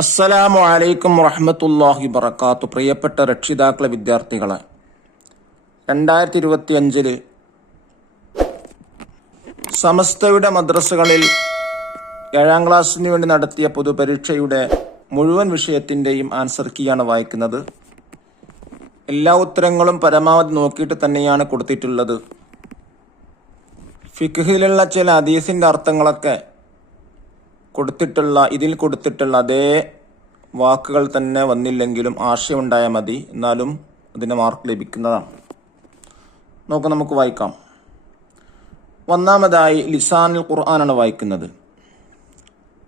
അസ്സലാമു അലൈക്കും വറഹ്മത്തുള്ളാഹി വബറകാത്തു. പ്രിയപ്പെട്ട രക്ഷിതാക്കളെ, വിദ്യാർത്ഥികളെ, 2025 സമസ്തയുടെ മദ്രസകളിൽ 7ാം ക്ലാസ്സിന് വേണ്ടി നടത്തിയ പൊതുപരീക്ഷയുടെ മുഴുവൻ വിഷയത്തിൻ്റെയും ആൻസർ കീയാണ് വായിക്കുന്നത്. എല്ലാ ഉത്തരങ്ങളും പരമാവധി നോക്കിയിട്ട് തന്നെയാണ് കൊടുത്തിട്ടുള്ളത്. ഫിഖ്ഹിലുള്ള ചില ഹദീസിൻ്റെ അർത്ഥങ്ങളൊക്കെ ഇതിൽ കൊടുത്തിട്ടുള്ള അതേ വാക്കുകൾ തന്നെ വന്നില്ലെങ്കിലും ആശയമുണ്ടായാൽ മതി, എന്നാലും അതിന് മാർക്ക് ലഭിക്കുന്നതാണ്. നമുക്ക് വായിക്കാം. ഒന്നാമതായി ലിസാനുൽ ഖുർആനാണ് വായിക്കുന്നത്.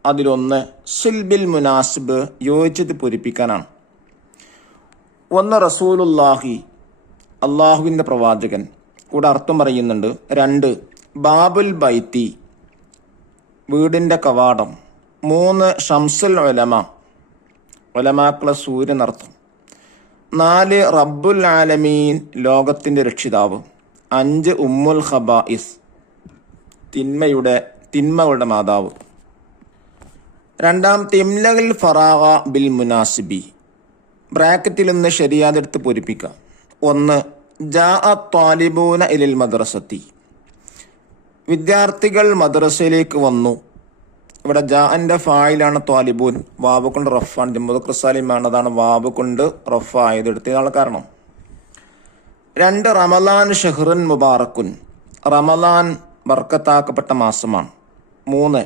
അതിലൊന്ന് സിൽബിൽ മുനാസിബ്, യോജിച്ചത് പൂരിപ്പിക്കാനാണ്. ഒന്ന് റസൂലുള്ളാഹി, അള്ളാഹുവിൻ്റെ പ്രവാചകൻ, കൂടെ അർത്ഥം പറയുന്നുണ്ട്. 2 ബാബുൽ ബൈത്തി, വീടിൻ്റെ കവാടം. 3 ഷംസുൽ ഉലമ, ഉലമാക്കളെ സൂര്യനർത്ഥം. 4 റബ്ബുൽ ആലമീൻ, ലോകത്തിൻ്റെ രക്ഷിതാവ്. 5 ഉമ്മുൽ ഖബായിസ്, തിന്മകളുടെ മാതാവ്. 2 തിംലൽ ഫറാഗ ബിൽ മുനാസിബി, ബ്രാക്കറ്റിൽ നിന്ന് ശരിയാതെടുത്ത് പൂരിപ്പിക്കുക. 1 ജാ ത്വാലിബൂന ഇലൽ മദ്രസത്തി, വിദ്യാർത്ഥികൾ മദ്രസയിലേക്ക് വന്നു. ഇവിടെ ജാഅന്റെ ഫായിലാണ് ത്വാലിബൂൻ, വാബ് കൊണ്ട് റഫാണ്, ജമ്മുദ് സാലിമാണ്, അതാണ് വാബ് കൊണ്ട് റഫ ആയത് എടുത്തതാണ് കാരണം. 2 റമലാൻ ഷഹ്റുൻ മുബാറക്കുൻ, റമലാൻ ബർക്കത്താക്കപ്പെട്ട മാസമാണ്. 3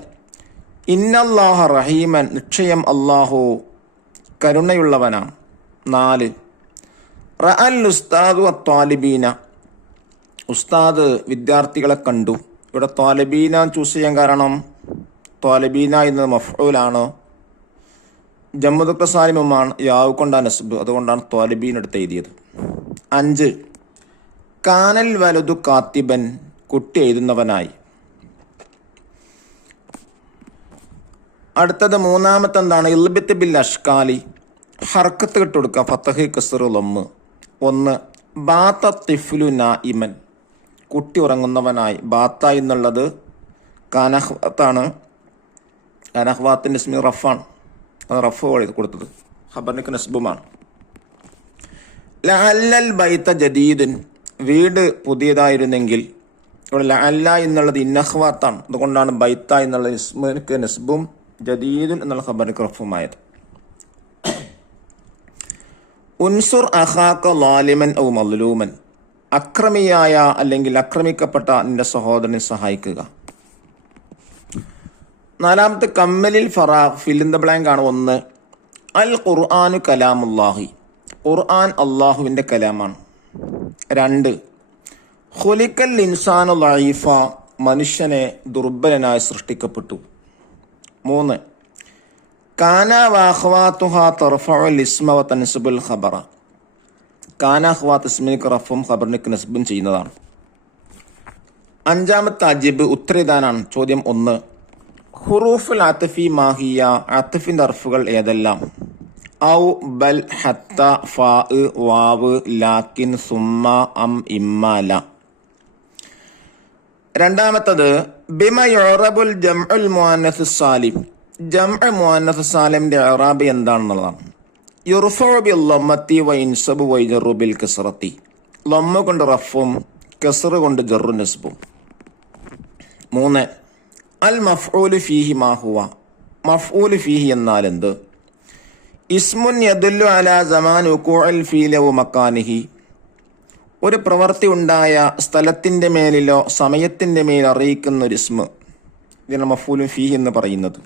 ഇന്നല്ലാഹ റഹീമൻ, നിശ്ചയം അല്ലാഹു കരുണയുള്ളവനാണ്. 4 റഅൽ ഉസ്താദു അത്വാലിബീന, ഉസ്താദ് വിദ്യാർത്ഥികളെ കണ്ടു. ഇവിടെ ത്വാലിബീന ചൂസ് ചെയ്യാൻ കാരണം ത്വാലിബീന എന്നത് മഫ്ഊലാണ്, ജമ്മുദ് സാലിമുമാണ്, യാവ് കൊണ്ടാണ് നസ്ബ്, അതുകൊണ്ടാണ് ത്വാലിബീൻ എടുത്ത് എഴുതിയത്. 5 കാനൽ വലതു കാത്തിബൻ, കുട്ടി എഴുതുന്നവനായി. അടുത്തത് മൂന്നാമത്തെ എന്താണ്? ഇൽബിത്ത് ബിൽ അഷ്കാലി, ഹർക്കത്ത് കിട്ടുകൊടുക്കുക, ഫത്തഹ് കസ്റ് ലമ്മ്. 1 ബാത്ത തിഫ്ലു നായിമൻ, കുട്ടി ഉറങ്ങുന്നവനായി. ബാത്ത എന്നുള്ളത് കാനഹ്വാത്താണ്, കാനഹ്വാത്തിൻ്റെ ഇസ്മി റഫാണ്, അത് റഫ് കൊടുത്തത്. ഖബറിനക്ക് നസ്ബുമാണ്. ലഅല്ലൽ ബൈത്ത ജദീദുൻ, വീട് പുതിയതായിരുന്നെങ്കിൽ. ഇവിടെ ലഅല്ല എന്നുള്ളത് ഇന്നഹ്വാത്താണ്, അതുകൊണ്ടാണ് ബൈത്ത എന്നുള്ള ഇസ്മിക്ക് നസ്ബും ജദീദുൻ എന്നുള്ള ഖബറിനക്ക് റഫുമായത്. ഉൻസുർ അഖാക ലാലിമൻ ഔ മദ്ലൂമൻ, അക്രമിയായ അല്ലെങ്കിൽ ആക്രമിക്കപ്പെട്ട നിന്റെ സഹോദരനെ സഹായിക്കുക. 4 കമ്മലിൽ ഫറാഖ്, ഫിൽ ഇൻ ദ ബ്ലാങ്ക് ആണ്. 1 അൽ ഖുർആനു കലാമുല്ലാഹി, ഖുർആൻ അള്ളാഹുവിൻ്റെ കലാമാണ്. 2 ഖുലിക്കൽ ഇൻസാനു ലഈഫ, മനുഷ്യനെ ദുർബലനായി സൃഷ്ടിക്കപ്പെട്ടു. 3 കാന വഅഖ്വാതുഹാ തർഫഉൽ ഇസ്മ വ തൻസിബുൽ ഖബറ, കാന അഖ്വാത്ത് ഇസ്മിക്ക് റഫും ഖബറിനക്ക് നസ്ബും ചെയ്യുന്നതാണ്. 5 അജിബ്, ഉത്തരവിധാനാണ്. ചോദ്യം 1 ഹുറൂഫുൽ അത്ഫി മാഹിയ, അത്ഫിൻ്റെ അർഫുകൾ ഏതെല്ലാം? ഔ ബൽ ഹത്ത ഫാ വാവ് ലാക്കിൻ സുമ്മ അം ഇമ്മാല. 2 ബിമ യുറബുൽ ജംഉൽ മുഅന്നസ് സാലിം, ജംഉ മുഅന്നസ് സാലിമിന്റെ ഇറാബ് എന്താണെന്നുള്ളതാണ്. യുർഫഉ ബിൽ ലമ്മത്തി വ ഇൻസബു വ യജറു ബിൽ കസ്റത്തി, ലമ്മ കൊണ്ട് റഫും കസ്റ് കൊണ്ട് ജറു നസ്ബും. 3 അൽ മഫ്ഊലു ഫീഹി മാ ഹുവ, മഫ്ഊലു ഫീഹി എന്നാൽ എന്ത്? ഇസ്മുൻ യദുല്ലു അലാ സമാൻ വുഖൂഇൽ ഫീലി വ മക്കാനിഹി, ഒരു പ്രവൃത്തി ഉണ്ടായ സ്ഥലത്തിൻ്റെ മേലിലോ സമയത്തിൻ്റെ മേൽ അറിയിക്കുന്ന ഒരു ഇസ്മ, ഇതിനാണ് മഫ്ഊലു ഫീഹി എന്ന് പറയുന്നത്.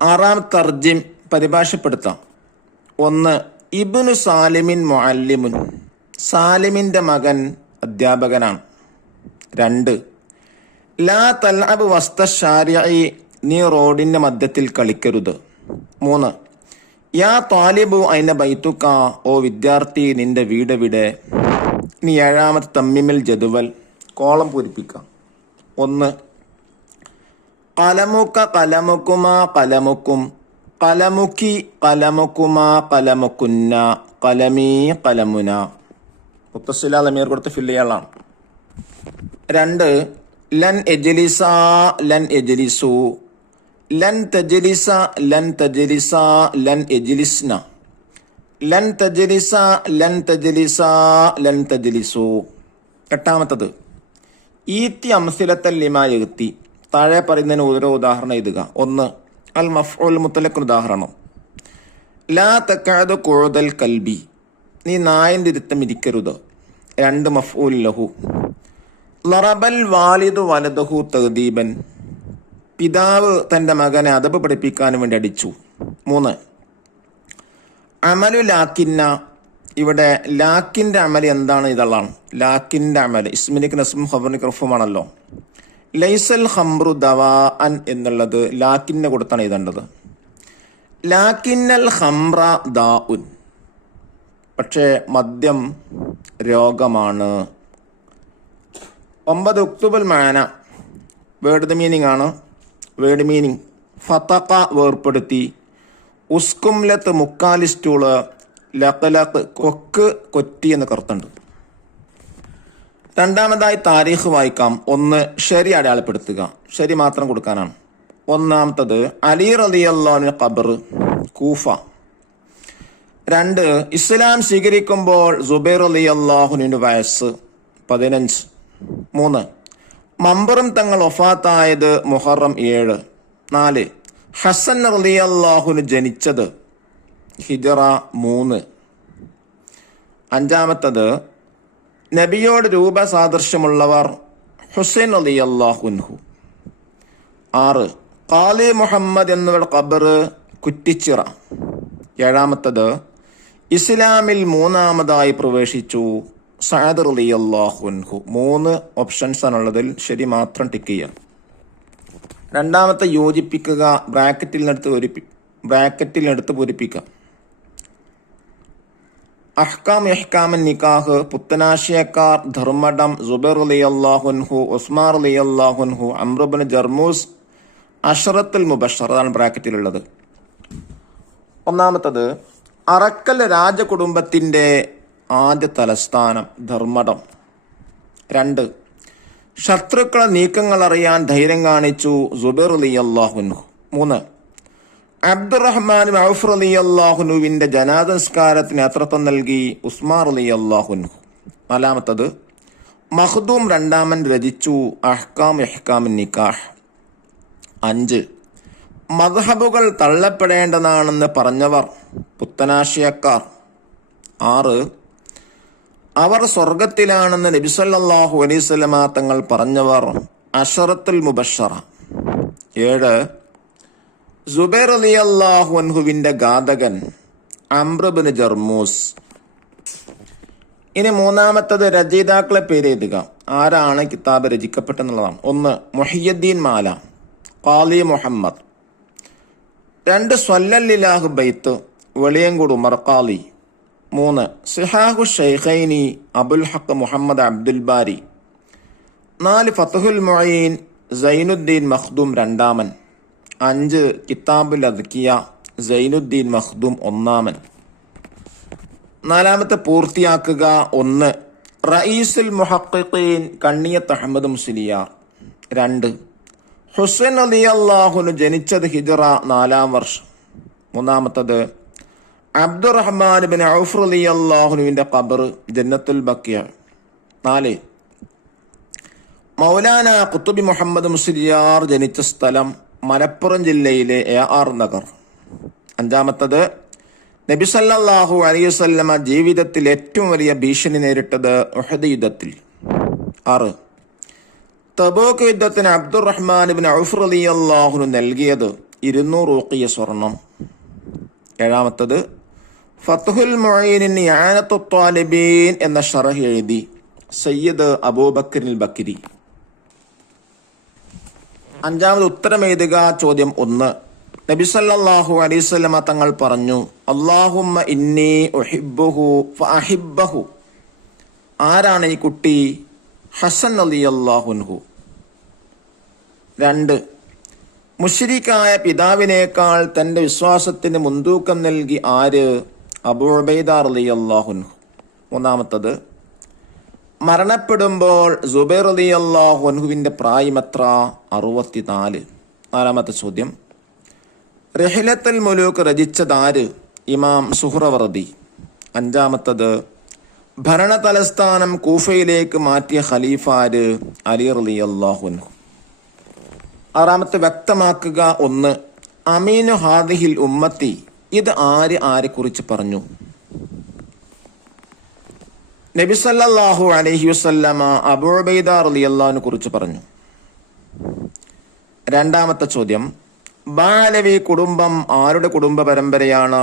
6 തർജിം, പരിഭാഷപ്പെടുത്താം. 1 ഇബ്നു സാലിമിൻ മുഅല്ലിമുൻ, സാലിമിൻ്റെ മകൻ അധ്യാപകനാണ്. 2 ലാ തൽഅബ് വസ്ത ശാരിഇ, നീ റോഡിൻ്റെ മധ്യത്തിൽ കളിക്കരുത്. 3 യാ താലിബു ഐന ബൈത്തുക, ഓ വിദ്യാർത്ഥി നിന്റെ വീട് എവിടെ? ഇനി 7 തമ്മിമിൽ ജദുവൽ, കോളം പൂരിപ്പിക്കാം. 1 കലമുക കലമുക്കുമാ കലമുക്കും, കലമുക്കി കലമുക്കുമാ കലമുക്കുന്ന, കലമീ കലമുന. മുത്തസില ലമീർ കൊടുത്ത് ഫില്ല് ചെയ്യാനാണ്. 2 ലൻ എജ്ലിസ ലൻ എജ്ലിസു, ലൻ തജ്ലിസ ലൻ തജ്ലിസ ലൻ യജ്ലിസ്ന, ലൻ തജ്ലിസ ലൻ തജ്ലിസ ലൻ തജ്ലിസു. എട്ടാമത്തത് ഈത്തി അംസിലത്തൽ ലിമാ യഗ്തി. താഴെ പറയുന്നതിന് ഓരോ ഉദാഹരണം എഴുതുക. ഒന്ന്, അൽ മഫ്ഊൽ മുത്തലഖ് ഉദാഹരണം. ലാ തഖഅദു ഖുഉദൽ കൽബി, നീ നായന്റെ ഇരുത്തം ഇരിക്കരുത്. രണ്ട്, മഫ്ഊൽ ലഹു. ലറബൽ വാലിദു വലദഹു തഗ്ദീബൻ, പിതാവ് തന്റെ മകനെ അദബ് പഠിപ്പിക്കാൻ വേണ്ടി അടിച്ചു. മൂന്ന്, അമലു ലാക്കിന്ന, ഇവിടെ ലാക്കിന്റെ അമൽ എന്താണ്? ഇതാണ് ലാക്കിന്റെ അമൽ. ഇസ്മിനിക്ക് നസ്മും ഖബറിനിക്ക് റഫുമാണല്ലോ. ലൈസൽ ഖംറു ദവാഅൻ എന്നുള്ളത് ലാക്കിന്നെ കൊടുത്താണ് എഴുതേണ്ടത്. ലാക്കിന്നൽ ഖംറ ദാഉൻ, പക്ഷേ മദ്യം രോഗമാണ്. 9, ഉക്തുബൽ മാന, വേർഡ് മീനിങ് ആണ്. വേർഡ് മീനിങ് ഫതഖ വേർപ്പെടുത്തി, ഉസ്കുംലത്ത് മുക്കാലി സ്റ്റൂള്, ലഖലഖ് കൊക്ക് കൊറ്റി എന്ന് കറുത്തുണ്ട്. രണ്ടാമതായി താരീഖ് വായിക്കാം. ഒന്ന്, ശരി അടയാളപ്പെടുത്തുക. ശരി മാത്രം കൊടുക്കാനാണ്. ഒന്നാമത്തത് അലി റളിയല്ലാഹുവിന്റെ ഖബർ, കൂഫ. രണ്ട്, ഇസ്ലാം സ്വീകരിക്കുമ്പോൾ സുബൈർ റളിയല്ലാഹുവിന്റെ വയസ്സ് 15. മൂന്ന്, മമ്പറും തങ്ങൾ വഫാത്തായത് മുഹറം 7. 4, ഹസൻ റളിയല്ലാഹുവിന് ജനിച്ചത് ഹിജറ 3. അഞ്ചാമത്തത് നബിയോട് രൂപസാദൃശ്യമുള്ളവർ ഹുസൈൻ റളിയല്ലാഹു അൻഹു. 6, ഖാലി മുഹമ്മദ് എന്നിവരുടെ ഖബർ കുറ്റിച്ചിറ. ഏഴാമത്തത് ഇസ്ലാമിൽ മൂന്നാമതായി പ്രവേശിച്ചു സഅദ് റളിയല്ലാഹു അൻഹു. 3 ഓപ്ഷൻസ് ആണുള്ളതിൽ ശരി മാത്രം ടിക്ക് ചെയ്യാം. രണ്ടാമത്തെ യോജിപ്പിക്കുക, ബ്രാക്കറ്റിലെടുത്ത് പൂരിപ്പിക്കുക. അഹ്കാം ഇഹ്കാമൻ നിക്കാഹ്, പുത്തനാശയക്കാർ, ധർമ്മടം, സുബൈർ റളിയല്ലാഹു അൻഹു, ഉസ്മാൻ റളിയല്ലാഹു അൻഹു, അംർ ഇബ്നു ജർമൂസ്, അഷറത്തുൽ മുബശ്ശർ. അതാണ് ബ്രാക്കറ്റിലുള്ളത്. ഒന്നാമത്തത് അറക്കൽ രാജകുടുംബത്തിന്റെ ആദ്യ തലസ്ഥാനം ധർമ്മടം. 2, ശത്രുക്കളെ നീക്കങ്ങൾ അറിയാൻ ധൈര്യം കാണിച്ചു സുബൈർ റളിയല്ലാഹു അൻഹു. 3, അബ്ദുറഹ്മാൻ ഔഫ് റളിയല്ലാഹുവിന്റെ ജനാസംസ്കാരത്തിന് നേതൃത്വം നൽകി ഉസ്മാൻ റളിയല്ലാഹു അൻഹു. 4, മഖ്ദൂം രണ്ടാമൻ രചിച്ചു അഹ്കാം ഇഹ്കാമുൻ നിക്കാഹ്. 5, മദ്ഹബുകൾ തള്ളപ്പെടേണ്ടതാണെന്ന് പറഞ്ഞവർ പുത്തനാശയക്കാർ. 6, അവർ സ്വർഗത്തിലാണെന്ന് നബി സല്ലല്ലാഹു അലൈഹി വസല്ലമ തങ്ങൾ പറഞ്ഞവർ അഷറത്തുൽ മുബശ്ശറ. 7, സുബൈർ റളിയല്ലാഹു അൻഹുവിന്റെ ഘാതകൻ അംർ ഇബ്നു ജർമൂസ്. ഇനി മൂന്നാമത്തത് രചയിതാക്കളെ പേര് എഴുതുക. ആരാണ് കിതാബ് രചിക്കപ്പെട്ടെന്നുള്ളതാണ്. 1, മുഹിയുദ്ദീൻ മാല, ഖാലി മുഹമ്മദ്. 2, സ്വല്ലല്ലാഹു ബൈത്ത്, വെളിയങ്കോട് ഉമർ ഖാലി. 3, സിഹാഹു ഷൈഖൈനി, അബുൽ ഹഖ് മുഹമ്മദ് അബ്ദുൽ ബാരി. 4, ഫത്ഹുൽ മുഈൻ, സൈനുദ്ദീൻ മഖ്ദൂം രണ്ടാമൻ. 5, കിതാബുൽ അദ്കിയ, സൈനുദ്ദീൻ മഖ്ദൂം ഒന്നാമൻ. നാലാമത്തെ പൂർത്തിയാക്കുക. 1, റഈസുൽ മുഹഖ്ഖീൻ, കണ്ണിയത്ത് അഹ്മദ് മുസ്ലിയാർ. 2, ഹുസൈൻ റളിയല്ലാഹുവിന് ജനിച്ചത് ഹിജറ 4-ാം വർഷം. മൂന്നാമത്തത് അബ്ദുറഹ്മാൻ ഇബ്നു ഔഫ് റളിയല്ലാഹുവിന്റെ ഖബർ ജന്നത്തുൽ ബഖിയ. 4, മൗലാന ഖുത്ബി മുഹമ്മദ് മുസ്ലിയാർ ജനിച്ച സ്ഥലം മലപ്പുറം ജില്ലയിലെ AR നഗർ. 5, നബി സല്ലല്ലാഹു അലൈഹി വസല്ലമ ജീവിതത്തിൽ ഏറ്റവും വലിയ ഭീഷണി നേരിട്ടത് ഉഹദ് യുദ്ധത്തിൽ. 6, തബൂക്ക് യുദ്ധത്തിന് അബ്ദുറഹ്മാൻ ഇബ്നു ഔഫ് റളിയല്ലാഹു നൽകിയത് 200 ഊഖിയ സ്വർണം. 7, ഫത്ഹുൽ മുഈനിന് ഇആനത്തുൽ ത്വാലിബീൻ എന്ന ഷറഹ് എഴുതി സയ്യിദ് അബൂബക്കർ ബക്കരി. 5ാമത് ഉത്തരം എഴുതുക. ചോദ്യം 1, നബി സല്ലല്ലാഹു അലൈഹി വസല്ലമ തങ്ങൾ പറഞ്ഞു അല്ലാഹുമ്മ ഇന്നി ഉഹിബ്ബുഹു ഫഅഹിബ്ബഹു. ആരാണ് ഈ കുട്ടി? ഹസൻ റളിയല്ലാഹു അൻഹു. 2, മുശ്രിക്കായ പിതാവിനേക്കാൾ തന്റെ വിശ്വാസത്തിന് മുൻതൂക്കം നൽകി ആര്? അബൂ ഉബൈദ റളിയല്ലാഹു അൻഹു. 3, മരണപ്പെടുമ്പോൾ സുബൈർ റളിയല്ലാഹു അൻഹുവിന്റെ പ്രായം എത്ര? 64. 4ാമത്തെ ചോദ്യം, റഹിലത്തുൽ മുലൂക്ക് രചിച്ചതാര്? ഇമാം സുഹ്റവർദി. അഞ്ചാമത്തത്, ഭരണ തലസ്ഥാനം കൂഫയിലേക്ക് മാറ്റിയ ഖലീഫ ആര്? അലി റളിയല്ലാഹു അൻഹു. ആറാമത്തെ, വ്യക്തമാക്കുക. ഒന്ന്, അമീനു ഹാദിഹിൽ ഉമ്മത്തി, ഇത് ആരെക്കുറിച്ച് പറഞ്ഞു? നബി സല്ലല്ലാഹു അലൈഹി വസല്ലമ അബൂ ഉബൈദ റളിയല്ലാഹുവിനെ കുറിച്ച് പറഞ്ഞു. രണ്ടാമത്തെ ചോദ്യം, ബാലവി കുടുംബം ആരുടെ കുടുംബ പരമ്പരയാണ്?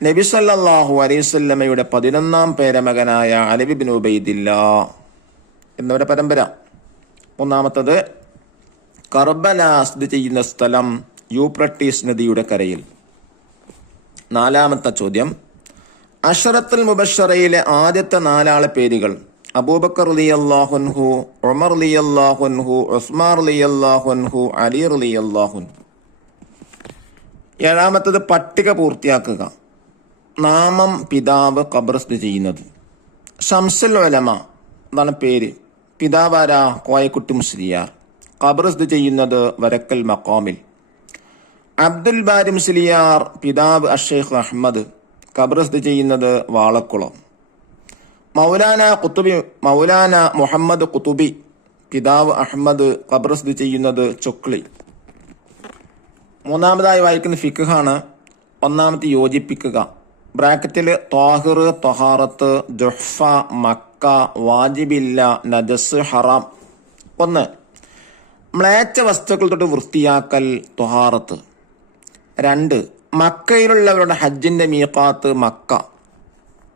നബി സല്ലല്ലാഹു അലൈഹി വസല്ലമയുടെ 11ാം പേരമകനായ അലി ഇബ്നു ഉബൈദില്ലാ എന്നവരുടെ പരമ്പര. മൂന്നാമത്തത്, കർബല സ്ഥിതി ചെയ്യുന്ന സ്ഥലം യൂഫ്രട്ടീസ് നദിയുടെ കരയിൽ. നാലാമത്തെ ചോദ്യം, അശറത്തുൽ മുബശ്ശറയിലെ ആദ്യത്തെ 4 ആളെ പേരുകൾ? അബൂബക്കർ റളിയല്ലാഹു അൻഹു, ഉമർ റളിയല്ലാഹു അൻഹു, ഉസ്മാൻ റളിയല്ലാഹു അൻഹു, അലി റളിയല്ലാഹു അൻഹു. ഏഴാമത്തത്, പട്ടിക പൂർത്തിയാക്കുക. നാമം, പിതാവ്, ഖബർ സ്ഥിതി ചെയ്യുന്നത്. ശംസുൽ ഉലമ എന്നാണ് പേര്. പിതാവാരാ? കോയക്കുട്ടി മുസ്ലിയാർ. ഖബർ സ്ഥിതി ചെയ്യുന്നത് വരക്കൽ മഖാമിൽ. അബ്ദുൽ ബാരി മുസ്ലിയാർ, പിതാവ് അഷേഖ് അഹമ്മദ്. ഖബർ സ്ഥിതി ചെയ്യുന്നത് വാളക്കുളം. മൗലാന മുഹമ്മദ് ഖുതുബി, പിതാവ് അഹമ്മദ്. ഖബർ സ്ഥിതി ചെയ്യുന്നത് ചൊക്ലി. മൂന്നാമതായി വായിക്കുന്ന ഫിഖ്ഹാണ്. ഒന്നാമത്തെ, യോജിപ്പിക്കുക. ബ്രാക്കറ്റിൽ ത്വാഹിർ, ത്വഹാറത്ത്, ജുഹ്ഫ, മക്ക, വാജിബില്ല, നജസ്, ഹറാം. 1, മ്ലേച്ഛ വസ്തുക്കൾ തൊട്ട് വൃത്തിയാക്കൽ, ത്വഹാറത്ത്. 2, മക്കയിലുള്ളവരുടെ ഹജ്ജിന്റെ മീഖാത്ത് മക്ക.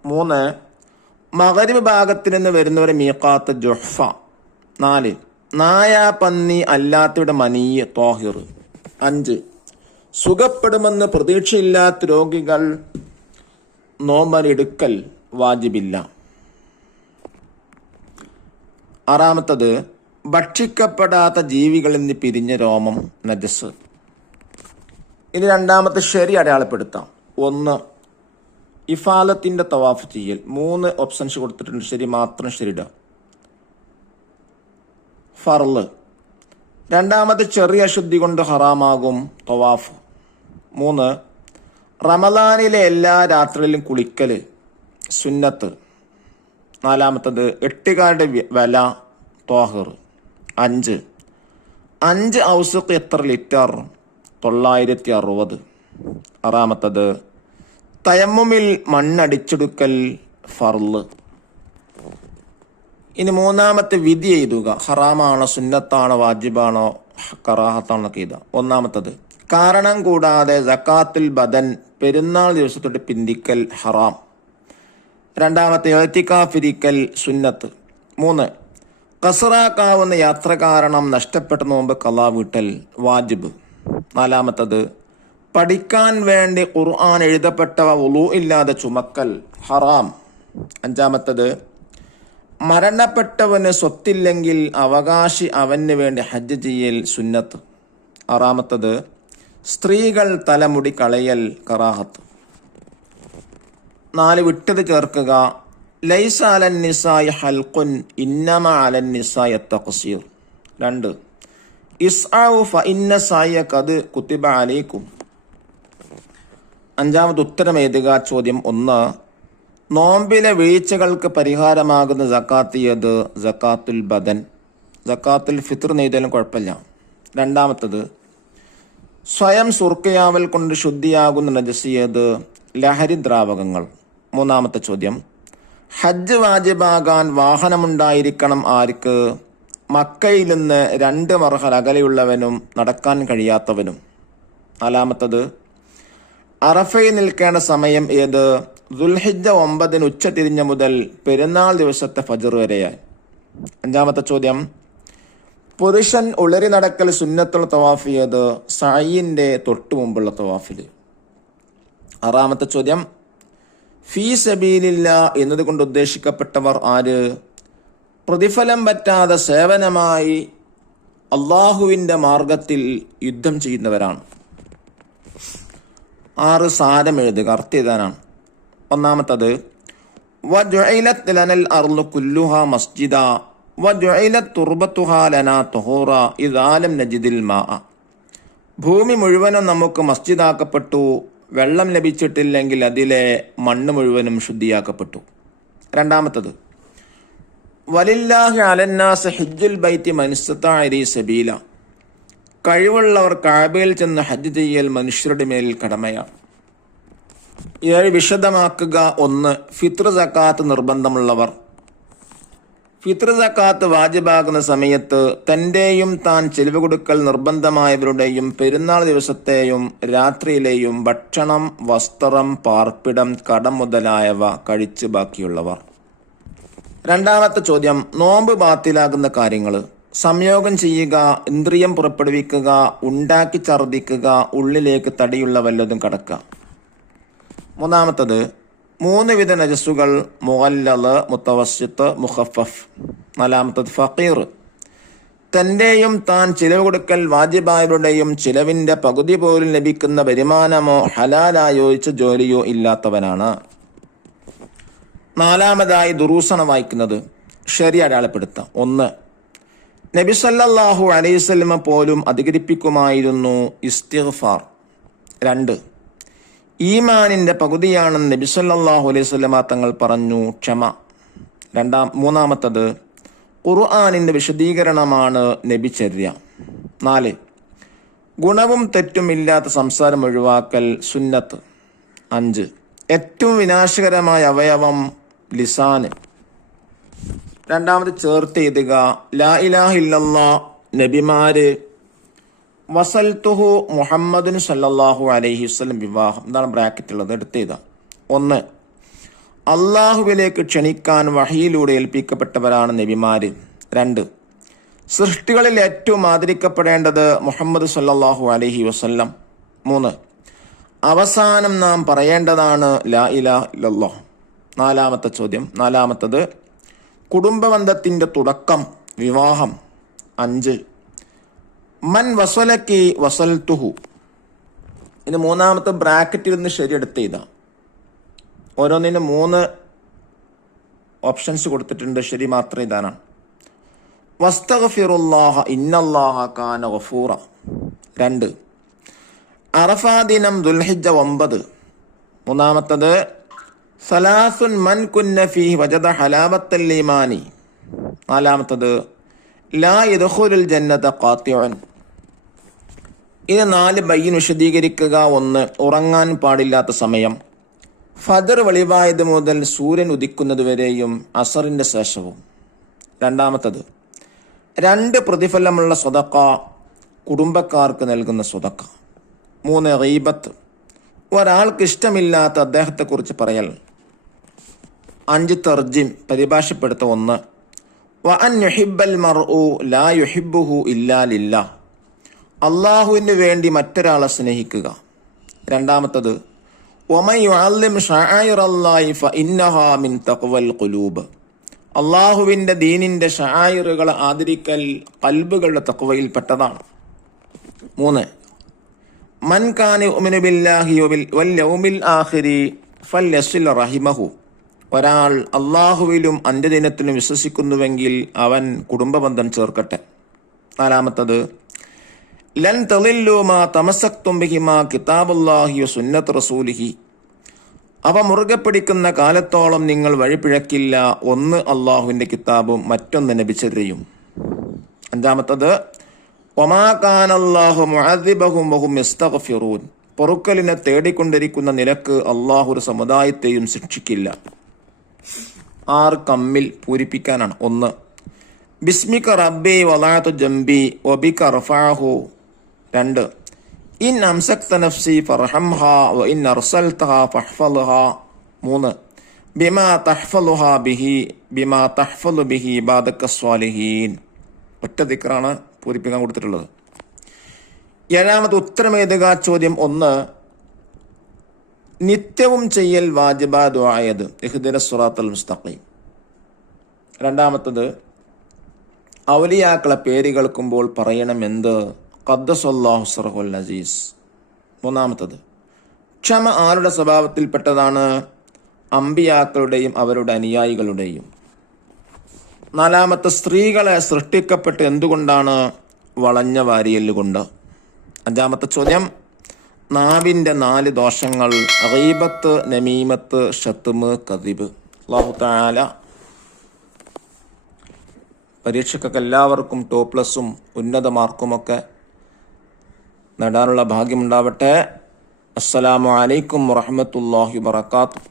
3, മഗ്രിബ് ഭാഗത്തിൽ നിന്ന് വരുന്നവരുടെ മീഖാത്ത് ജുഹ്ഫ. 4, നായ, പന്നി അല്ലാത്തവരുടെ മനീയ്, ത്വാഹിർ. 5, സുഖപ്പെടുമെന്ന് പ്രതീക്ഷയില്ലാത്ത രോഗികൾ നോമ്പെടുക്കൽ, വാജിബില്ല. 6, ഭക്ഷിക്കപ്പെടാത്ത ജീവികളിൽ നിന്ന് പിരിഞ്ഞ രോമം, നജസ്. ഇനി രണ്ടാമത്തെ ശരി അടയാളപ്പെടുത്താം. 1, ഇഫാലത്തിന്റെ തവാഫ് ചെയ്യൽ. 3 ഓപ്ഷൻസ് കൊടുത്തിട്ടുണ്ട്, ശരി മാത്രം ശരിയിടുക. ഫർള്. രണ്ടാമത്തെ, ചെറിയ അശുദ്ധി കൊണ്ട് ഹറാമാകും, തവാഫ്. 3, റമദാനിലെ എല്ലാ രാത്രിയിലും കുളിക്കല്, സുന്നത്ത്. 4, എട്ടുകാരുടെ വില, ത്വാഹിർ. 5 ഔസുഖ് എത്ര ലിറ്റർ? 960. 6, തയമ്മുമിൽ മണ്ണടിച്ചെടുക്കൽ, ഫർള്. ഇനി മൂന്നാമത്തെ, വിധി എഴുതുക. ഹറാമാണോ, സുന്നത്താണോ, വാജിബാണോ, കറാഹത്താണോ എഴുതുക. 1, കാരണം കൂടാതെ സക്കാത്തുൽ ബദൻ പെരുന്നാൾ ദിവസത്തോട്ട് പിന്തിക്കൽ, ഹറാം. 2, ഇഅ്തികാഫിരിക്കൽ, സുന്നത്ത്. 3, ഖസ്റാക്കാവുന്ന യാത്ര കാരണം നഷ്ടപ്പെട്ട നോമ്പ് ഖളാ വീട്ടൽ, വാജിബ്. 4, പഠിക്കാൻ വേണ്ടി ഖുർആൻ എഴുതപ്പെട്ടവ വുളൂ ഇല്ലാതെ ചുമക്കൽ, ഹറാം. 5, മരണപ്പെട്ടവന് സ്വത്തില്ലെങ്കിൽ അവകാശി അവന് വേണ്ടി ഹജ്ജ് ചെയ്യൽ, സുന്നത്ത്. 6, സ്ത്രീകൾ തലമുടി കളയൽ, കറാഹത്ത്. 4, വിട്ടത് ചേർക്കുക. ലൈസ അലൻ നിസായി ഹൽഖുൻ ഇന്നമ അലൻ നിസായി തഖ്സീർ. 2, ഇസ്അഉ ഫഇന്ന സായ ഖദ് കുതിബ അലൈക്കും. 5 ഉത്തരം എഴുതുക. ചോദ്യം 1, നോമ്പിലെ വീഴ്ചകൾക്ക് പരിഹാരമാകുന്ന സക്കാത്ത് ഏത്? സക്കാത്തുൽ ബദൻ. സക്കാത്തുൽ ഫിത്ർ നെയ്താലും കുഴപ്പമില്ല. 2, സ്വയം സുർക്കയാവൽ കൊണ്ട് ശുദ്ധിയാകുന്ന നജസ് ഏത്? ലഹരി ദ്രാവകങ്ങൾ. 3 ചോദ്യം, ഹജ്ജ് വാജിബാകാൻ വാഹനമുണ്ടായിരിക്കണം ആർക്ക്? മക്കയിൽ നിന്ന് 2 മർഹൽ അകലെയുള്ളവനും നടക്കാൻ കഴിയാത്തവനും. 4, അറഫയിൽ നിൽക്കേണ്ട സമയം ഏത്? ദുൽഹിജ്ജ 9 ഉച്ച തിരിഞ്ഞ മുതൽ പെരുന്നാൾ ദിവസത്തെ ഫജ്ർ വരെയായി. 5 ചോദ്യം, പുരുഷൻ ഉളരി നടക്കൽ സുന്നത്തുള്ള തവാഫ് ഏത്? സഅയിന്റെ തൊട്ടു മുമ്പുള്ള തവാഫിൽ. 6 ചോദ്യം, ഫീ സബീലില്ലാ എന്നതുകൊണ്ട് ഉദ്ദേശിക്കപ്പെട്ടവർ ആര്? പ്രതിഫലം പറ്റാതെ സേവനമായി അള്ളാഹുവിൻ്റെ മാർഗത്തിൽ യുദ്ധം ചെയ്യുന്നവരാണ്. 6 സാരം എഴുതുക, അർത്ഥം എഴുതാനാണ്. 1, വജുഇലത് ലനൽ അർളു കുല്ലുഹാ മസ്ജിദ വജുഇലത് തുർബത്തുഹാ ലനാ തുഹൂറ ഇദാ ലം നജിദിൽ മാഅ. ഭൂമി മുഴുവനും നമുക്ക് മസ്ജിദാക്കപ്പെട്ടു. വെള്ളം ലഭിച്ചിട്ടില്ലെങ്കിൽ അതിലെ മണ്ണ് മുഴുവനും ശുദ്ധിയാക്കപ്പെട്ടു. രണ്ടാമത്തത്, വലില്ലാഹി അലന്നാസ് ഹിജ്ജുൽ ബൈത്തി മൻ ഇസ്തതാഅ ഇലൈഹി സബീല. കഴിവുള്ളവർ കഅബയിൽ ചെന്ന് ഹജ്ജ് ചെയ്യൽ മനുഷ്യരുടെ മേൽ കടമയാണ്. 7 വിശദമാക്കുക. 1. ഫിത്ർ സക്കാത്ത് നിർബന്ധമുള്ളവർ. ഫിത്ർ സക്കാത്ത് വാജിബാകുന്ന സമയത്ത് തൻ്റെയും താൻ ചെലവ് കൊടുക്കൽ നിർബന്ധമായവരുടെയും പെരുന്നാൾ ദിവസത്തെയും രാത്രിയിലെയും ഭക്ഷണം, വസ്ത്രം, പാർപ്പിടം, കടം മുതലായവ കഴിച്ച് ബാക്കിയുള്ളവർ. രണ്ടാമത്തെ ചോദ്യം, നോമ്പ് ബാത്തിലാകുന്ന കാര്യങ്ങൾ. സംയോഗം ചെയ്യുക, ഇന്ദ്രിയം പുറപ്പെടുവിക്കുക, ഉണ്ടാക്കി ഛർദ്ദിക്കുക, ഉള്ളിലേക്ക് തടിയുള്ള വല്ലതും കടക്കുക. മൂന്നാമത്തത്, 3 വിധ നജസ്സുകൾ: മുഗല്ലദ്, മുത്തവസ്സിത്ത്, മുഖഫഫ്. നാലാമത്തത്, ഫഖീർ. തൻ്റെയും താൻ ചിലവ് കൊടുക്കൽ വാജിബായവരുടെയും ചിലവിൻ്റെ പകുതി പോലും ലഭിക്കുന്ന വരുമാനമോ ഹലാലായോ ജോലിയോ ഇല്ലാത്തവനാണ്. നാലാമതായി ദുറൂസണ വായിക്കുന്നത്. ശരി അടയാളപ്പെടുത്താം. 1. നബി സല്ലല്ലാഹു അലൈഹി വസല്ലമ പോലും അധികരിപ്പിക്കുമായിരുന്നു ഇസ്തിഗ്ഫാർ. 2. ഈമാനിൻ്റെ പകുതിയാണെന്ന് നബി സല്ലല്ലാഹു അലൈഹി വസല്ലമ തങ്ങൾ പറഞ്ഞു, ക്ഷമ. മൂന്നാമത്തത്, ഖുർആനിൻ്റെ വിശദീകരണമാണ് നബിചര്യ. 4. ഗുണവും തെറ്റുമില്ലാത്ത സംസാരം ഒഴിവാക്കൽ സുന്നത്ത്. 5. ഏറ്റവും വിനാശകരമായ അവയവം ലിസാന്. രണ്ടാമത് ചേർത്ത് എഴുതുക. ലാ ഇലാഹ ഇല്ലല്ലാഹ്, നബിമാര്, വസൽത്തുഹു മുഹമ്മദുൻ സല്ലല്ലാഹു അലൈഹി വസല്ലം വിവാഹം. എന്താണ് ബ്രാക്കറ്റുള്ളത്? എടുത്തേതാ. 1. അള്ളാഹുവിലേക്ക് ക്ഷണിക്കാൻ വഹിയിലൂടെ ഏൽപ്പിക്കപ്പെട്ടവരാണ് നബിമാര്. 2. സൃഷ്ടികളിൽ ഏറ്റവും ആദരിക്കപ്പെടേണ്ടത് മുഹമ്മദ് സല്ലല്ലാഹു അലൈഹി വസല്ലം. 3. അവസാനം നാം പറയേണ്ടതാണ് ലാ ഇലാഹ ഇല്ലല്ലാഹ്. നാലാമത്തെ ചോദ്യം. നാലാമത്തത്, കുടുംബബന്ധത്തിൻ്റെ തുടക്കം വിവാഹം. 5. മൻ വസലക്കി വസൽത്തുഹു. ഇനി മൂന്നാമത്തെ ബ്രാക്കറ്റിൽ നിന്ന് ശരിയെടുത്ത് ചെയ്താ. ഓരോന്നിനും 3 ഓപ്ഷൻസ് കൊടുത്തിട്ടുണ്ട്. ശരി മാത്രം ഇതാണ്. വസ്തഗ്ഫിറുല്ലാഹ ഇന്നല്ലാഹ കാന ഗഫൂറ. 2. അറഫാ ദിനം ദുൽഹിജ്ജ 9. മൂന്നാമത്തത്, സലാസുൻ മൻ കുന്ന ഫീഹി വജദ ഹലാവത്തൽ ഈമാനി. നാലാമത്തത്, ലാ യദ്ഖുലുൽ ജന്നത ഖാത്തിഉൻ. ഇത് 4 ബയ്യിൻ വിശദീകരിക്കുക. 1. ഉറങ്ങാൻ പാടില്ലാത്ത സമയം ഫജ്ർ വെളിവായത് മുതൽ സൂര്യൻ ഉദിക്കുന്നതുവരെയും അസറിൻ്റെ ശേഷവും. രണ്ടാമത്തത്, 2 പ്രതിഫലമുള്ള സ്വതക്ക, കുടുംബക്കാർക്ക് നൽകുന്ന സ്വതക്ക. 3. ഗീബത്ത്, ഒരാൾക്ക് ഇഷ്ടമില്ലാത്ത അദ്ദേഹത്തെക്കുറിച്ച് പറയൽ. 5. തർജിം, പരിഭാഷപ്പെടുത്ത. 1. വഅൻ യുഹിബ്ബൽ മർഉ ലാ യുഹിബ്ബുഹു ഇല്ലാ ലില്ലാഹ്, അള്ളാഹുവിന് വേണ്ടി മറ്റൊരാളെ സ്നേഹിക്കുക. രണ്ടാമത്തത്, വമൻ യുഅല്ലിം ശഅഇറല്ലാഹി ഫഇന്നഹാ മിൻ തഖ്വൽ ഖുലൂബ്, അള്ളാഹുവിൻ്റെ ദീനിൻ്റെ ശഅഇറുകളെ ആദരിക്കൽ ഖൽബുകളുടെ തഖ്വയിൽപ്പെട്ടതാണ്. 3. മൻ കാന യുഅ്മിനു ബില്ലാഹി വൽ യൗമിൽ ആഖിരി ഫൽയസിൽ റഹിമഹു, ഒരാൾ അള്ളാഹുവിലും അന്ത്യദിനത്തിലും വിശ്വസിക്കുന്നുവെങ്കിൽ അവൻ കുടുംബബന്ധം ചേർക്കട്ടെ. നാലാമത്തത്, ലൻ തളില്ലു മാ തമസക്തും ബിഹിമാ കിതാബുല്ലാഹി വസുന്നത്ത് റസൂലിഹി, അവ മുറുകെ പിടിക്കുന്ന കാലത്തോളം നിങ്ങൾ വഴിപിഴക്കില്ല. 1 അള്ളാഹുവിൻ്റെ കിതാബും മറ്റൊന്ന് നബിചര്യയും. 5. വമാ കാനല്ലാഹു മുഅദ്ദിബഹും വഹും യസ്തഗ്ഫിറൂൻ, പൊറുക്കലിനെ തേടിക്കൊണ്ടിരിക്കുന്ന നിലക്ക് അള്ളാഹു ഒരു സമുദായത്തെയും ശിക്ഷിക്കില്ല. 6 കമ്മിൽ പൂരിപ്പിക്കാനാണ്. 1. ബിസ്മിക റബ്ബി വളഅതു ജംബി വബിക റഫഅഹു. 2. ഇൻ അംസക്ത നഫ്സി ഫർഹംഹാ വ ഇൻ അർസൽതഹാ ഫഹ്ഫൾഹാ. 3. ബിമാ തഹ്ഫളു ബിഹി ഇബാദക സ്വാലിഹീൻ. ഒറ്റ ദിക്റാണ് പൂരിപ്പിക്കാൻ കൊടുത്തിട്ടുള്ളത്. 7. ഉത്തരം എഴുതുക. ചോദ്യം 1. നിത്യവും ചെയ്യൽ വാജിബ ദുആയത് ഇഹ്ദിന സിറാത്തൽ മുസ്തഖീം. 2. ഔലിയാക്കളെ പേര് കേൾക്കുമ്പോൾ പറയണമെന്ത്? ഖദ്ദസല്ലാഹു സിർഹുൽ അസീസ്. 3. ക്ഷമ ആരുടെ സ്വഭാവത്തിൽപ്പെട്ടതാണ്? അമ്പിയാക്കളുടെയും അവരുടെ അനുയായികളുടെയും. 4. സ്ത്രീകളെ സൃഷ്ടിക്കപ്പെട്ട് എന്തുകൊണ്ടാണ്? വളഞ്ഞ വാരിയല്ലുകൊണ്ട്. അഞ്ചാമത്തെ ചോദ്യം, നാവിൻ്റെ 4 ദോഷങ്ങൾ: ഗീബത്ത്, നമീമത്ത്, ഷത്മ്, കദിബ്. അല്ലാഹു തആല പരീക്ഷയ്ക്കൊക്കെ എല്ലാവർക്കും +ഉം ഉന്നത മാർക്കുമൊക്കെ നേടാനുള്ള ഭാഗ്യമുണ്ടാവട്ടെ. അസ്സലാമു അലൈക്കും വറഹ്മത്തുള്ളാഹി വബറകാതുഹു.